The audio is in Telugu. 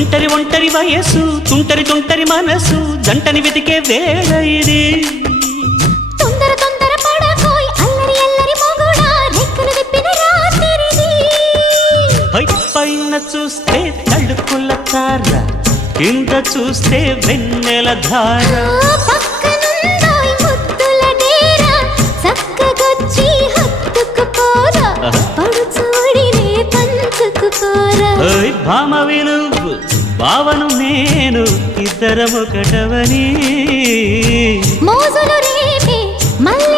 ఒంటరి ఒంటరి వయస్సు తుంటరి తుంటరి మనసు జంటని వెతికే వేళ ఇది తొందర తొందర పడకోయ్ అల్లరి అల్లరి మొగుడా రెక్కలు విప్పిన రాత్రిది పైన చూస్తే తడుకుల తార కింద చూస్తే వెన్నెల ధార పక్కనుందోయ్ ముద్దుల డేరా చక్కగొచ్చి హత్తుకుపోరా పడుచోడినే పంచుకుపోరా భామ విలువు భావను నేను ఇద్దరమొకటవని మోజులు రేపే మల్ల